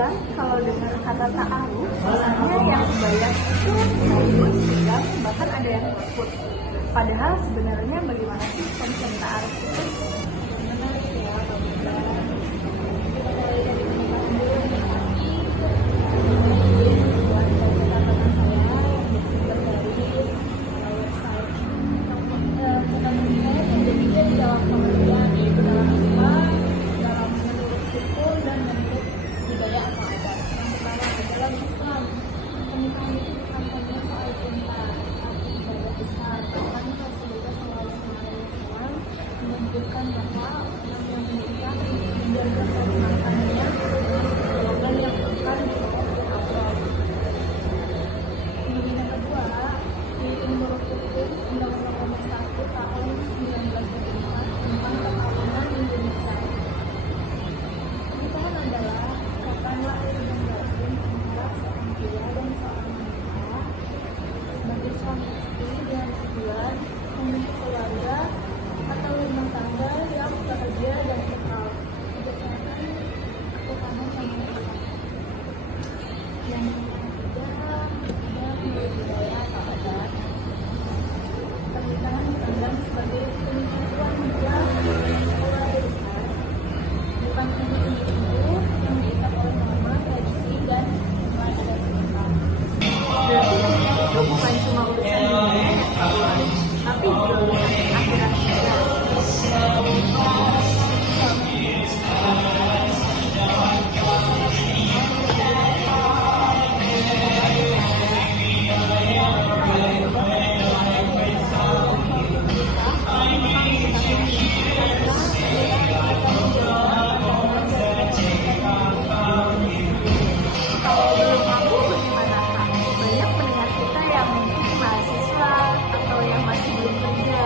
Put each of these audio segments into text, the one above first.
kebetulan kalau dengar kata ta'aruf, biasanya yang kebayang itu serius, tegang, bahkan ada yang takut. Padahal sebenarnya bagaimana sih konsep ta'aruf itu? Menarik ya, Mbak Mita. Kita mulai dari pernikahan dulu nih. Buat catatan saya yang bersumber dari website catatan saya terjadinya di dalam pengertian, yaitu dalam Islam, dalam menurut hukum, dan menurut budaya atau adat. Yang pertama adalah Islam. Pernikahan itu bukan hanya soal cinta, tapi ibadah besar. Bahkan Rasulullah SAW menunjukkan bahwa orang yang menikah menjaga kehormatannya dan yang akan dilakukan Allah. Kemudian yang kedua, menurut hukum Undang-Undang Nomor 1 Tahun 1945 tentang perkawinan Indonesia. Pernikahan adalah ikatan lahir dan batin antara seorang pria dan seorang wanita sebagai suami istri dengan tujuan membentuk keluarga atau rumah tangga yang bahagia dan kekal berdasarkan ketuhanan yang Maha Esa. Yang ketiga, ada budaya atau adat. Pernikahan dipandang sebagai penyatuan dua keluarga besar, bukan hanya individu yang diikat oleh norma, tradisi, dan nilai adat setempat. Berarti menikah itu bukan cuma urusan dunia, tapi juga urusan akhirat juga. Kalau belum mampu bagaimana Kak? Banyak pendengar kita yang mungkin mahasiswa atau yang masih belum kerja.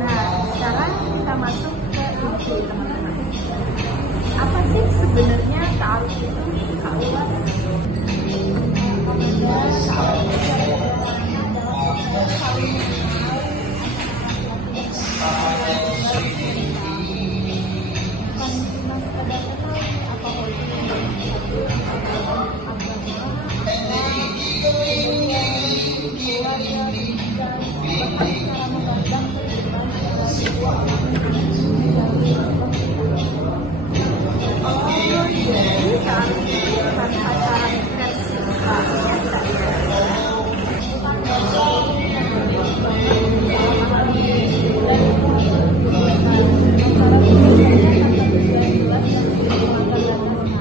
Nah, sekarang kita masuk ke inti teman-teman. Apa sih sebenarnya ta'aruf itu? Kak Ulan? Jadi ta'aruf itu bukan pacaran versi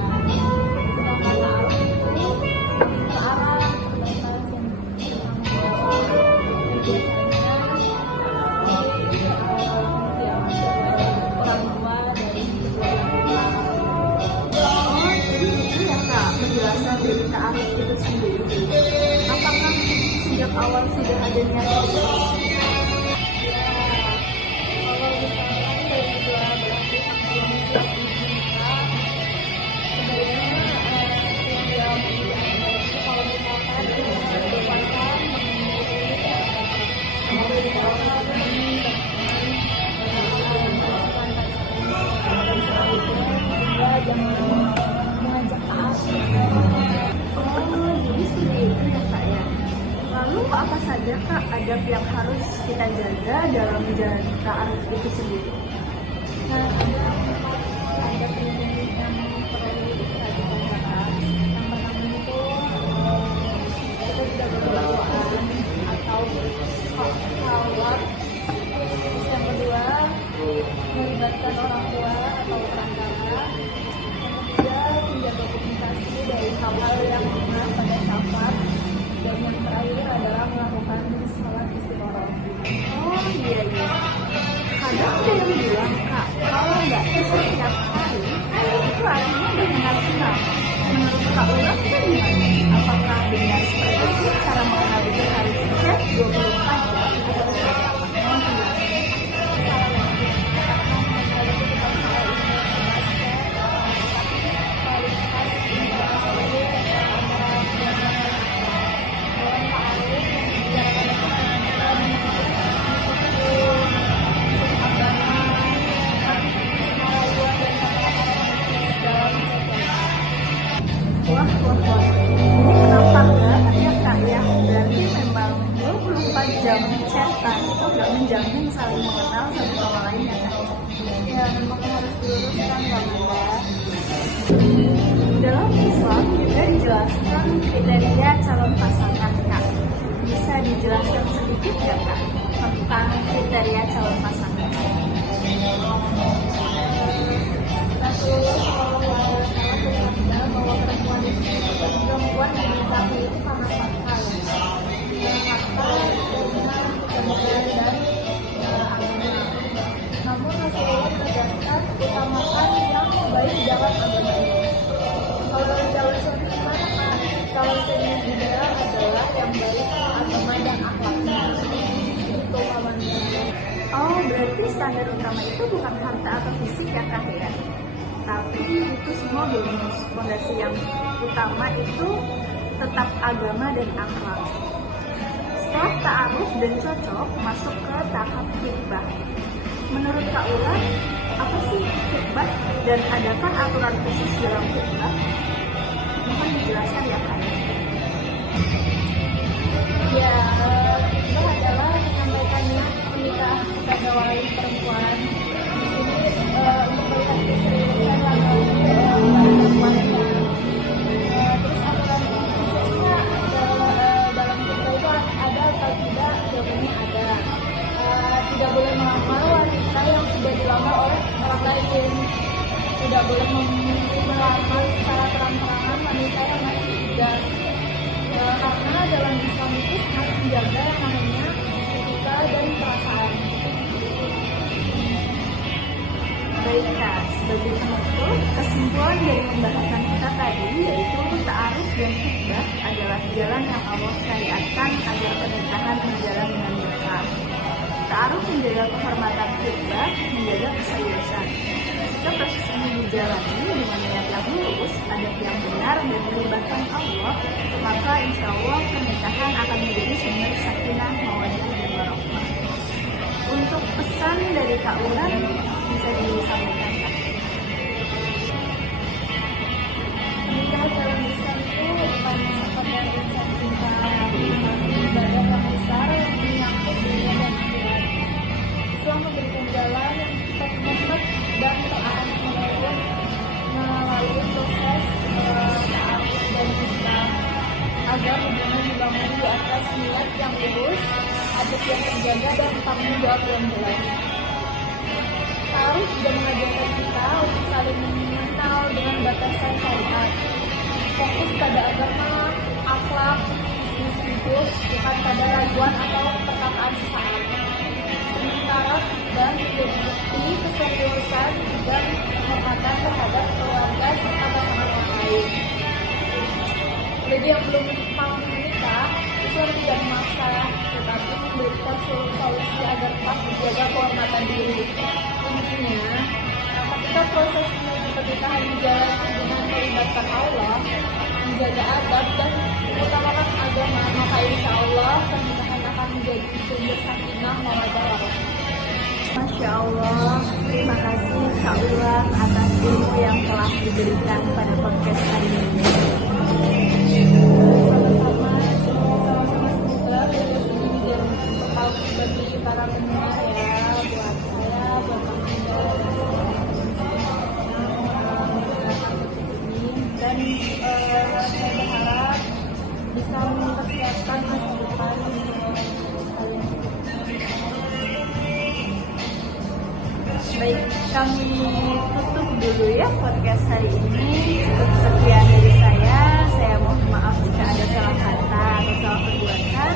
biasa ya. Oh, jadi ini ya Kak, penjelasan dari ta'aruf itu sendiri. Apakah sejak awal sudah ada niat itu? Kalau misalkan dari dua belah pihak belum siap menikah, sebaiknya yang diambil itu kalau misalkan berpasangan jangan mengajak ta'aruf. Oh, jadi seperti itu ya Kak ya. Lalu apa saja Kak adab yang harus kita jaga dalam menjalani ta'aruf itu sendiri? Nah, ada prinsip yang perlu diperhatikan Kakak. Yang pertama itu kita tidak berduaan atau khalwat. Terus yang kedua melibatkan orang tua atau perantara. Yang ketiga menjaga komunikasi dari hal-hal yang benar pada safar. Dan yang terakhir adalah melakukan sholat istikharah. Oh iya iya. Kadang ada yang bilang Kak, kalau nggak setiap hari, itu artinya udah kenal kenal. Menurut Kak Ulan itu gimana? Apakah benar seperti itu cara mengenal itu harus setiap 24 jam atau seperti apa? Kualitas wah. Ini kenapa enggak? Ya kak ya, berarti memang 24 jam chatan itu nggak menjamin saling mengenal satu sama lain ya kak. Ya memang harus diluruskan ya Bunda. Dalam Islam juga dijelaskan kriteria calon pasangan kak. Bisa dijelaskan sedikit nggak kak tentang kriteria calon pasangan? Rasulullah SAW bersabda bahwa perempuan yang dinikahi itu karena fakta, fakta, iman, kebenaran dan agama. Namun Rasulullah menegaskan utamakan yang baik dalam agama ini. Kalau calon suami gimana kan? Calon suami yang ideal adalah yang baik agama dan akhlaknya. Itu namanya. Oh, berarti standar utama itu bukan harta atau fisik ya kak ya? Tapi itu semua bonus. Fondasi yang utama itu tetap agama dan akhlak. Setelah ta'aruf dan cocok, masuk ke tahap khitbah. Menurut Kak Ula, apa sih khitbah dan adakah aturan khusus dalam khitbah? Mohon dijelaskan ya Kak. Ya, itu adalah menyampaikannya menikah kepada wali perempuan. Di sini untuk melihat keseriusan perempuan terus aturan khususnya dalam kita itu ada atau tidak, jawabannya ada. Tidak boleh melamar wanita yang sudah dilamar oleh orang lain. Tidak boleh melamar secara terang-terangan wanita yang masih muda. Karena dalam Islam itu sangat menjaga yang namanya etika dan perasaan. Baik Kak, sebagai penutup, kesimpulan dari pembahasan kita tadi yaitu ta'aruf dan khitbah adalah jalan yang Allah syariatkan agar pernikahan berjalan dengan berkah. Ta'aruf menjaga kehormatan, khitbah menjaga keseriusan. Jika proses ini dijalani dengan niat yang lurus, adab yang benar dan melibatkan Allah, maka insya Allah pernikahan akan menjadi sumber sakinah, mawaddah dan warahmah. Untuk pesan dari Kak Ulan bisa disampaikan Kak. Pernikahan dalam Islam itu bukan seperti yang saya cinta, tapi ibadah yang besar yang menyangkut dunia dan akhirat. Islam memberikan jalan yang terhormat dan terakhir melalui proses ta'aruf dan khitbah agar hubungan dibangun di atas niat yang lurus, adab yang terjaga dan tanggung jawab yang jelas. Ta'aruf juga mengajarkan kita untuk saling mengenal dengan batasan syariat, fokus pada agama, akhlak, bisnis hidup, bukan pada raguan atau perkataan sesaat. Sementara dan menjadi bukti keseriusan dan penghormatan terhadap keluarga serta pasangan yang lain. Bagi yang belum mau menikah, Islam tidak memaksa, tetapi memberikan solusi agar tetap menjaga kehormatan diri. Intinya, ketika proses menuju pernikahan dijalani dengan melibatkan Allah, menjaga adab dan mengutamakan agama, maka insya Allah pernikahan akan menjadi sumber sakinah, mawaddah, warahmah. Masya Allah, terima kasih Kak Ulan atas ilmu yang telah diberikan pada podcast hari ini. Sama-sama semoga virus ini menjadi bekal bagi para pendengar ya, buat saya, buat pendengar dan saya berharap bisa mempersiapkan masa depan kalian. Baik, kami tutup dulu ya podcast hari ini. Cukup sekian dari saya. Saya mohon maaf jika ada salah kata atau salah perbuatan.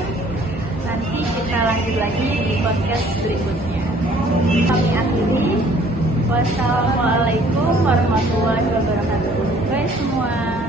Nanti kita lanjut lagi di podcast berikutnya. Kami akhiri. Wassalamualaikum warahmatullahi wabarakatuh. Bye semua.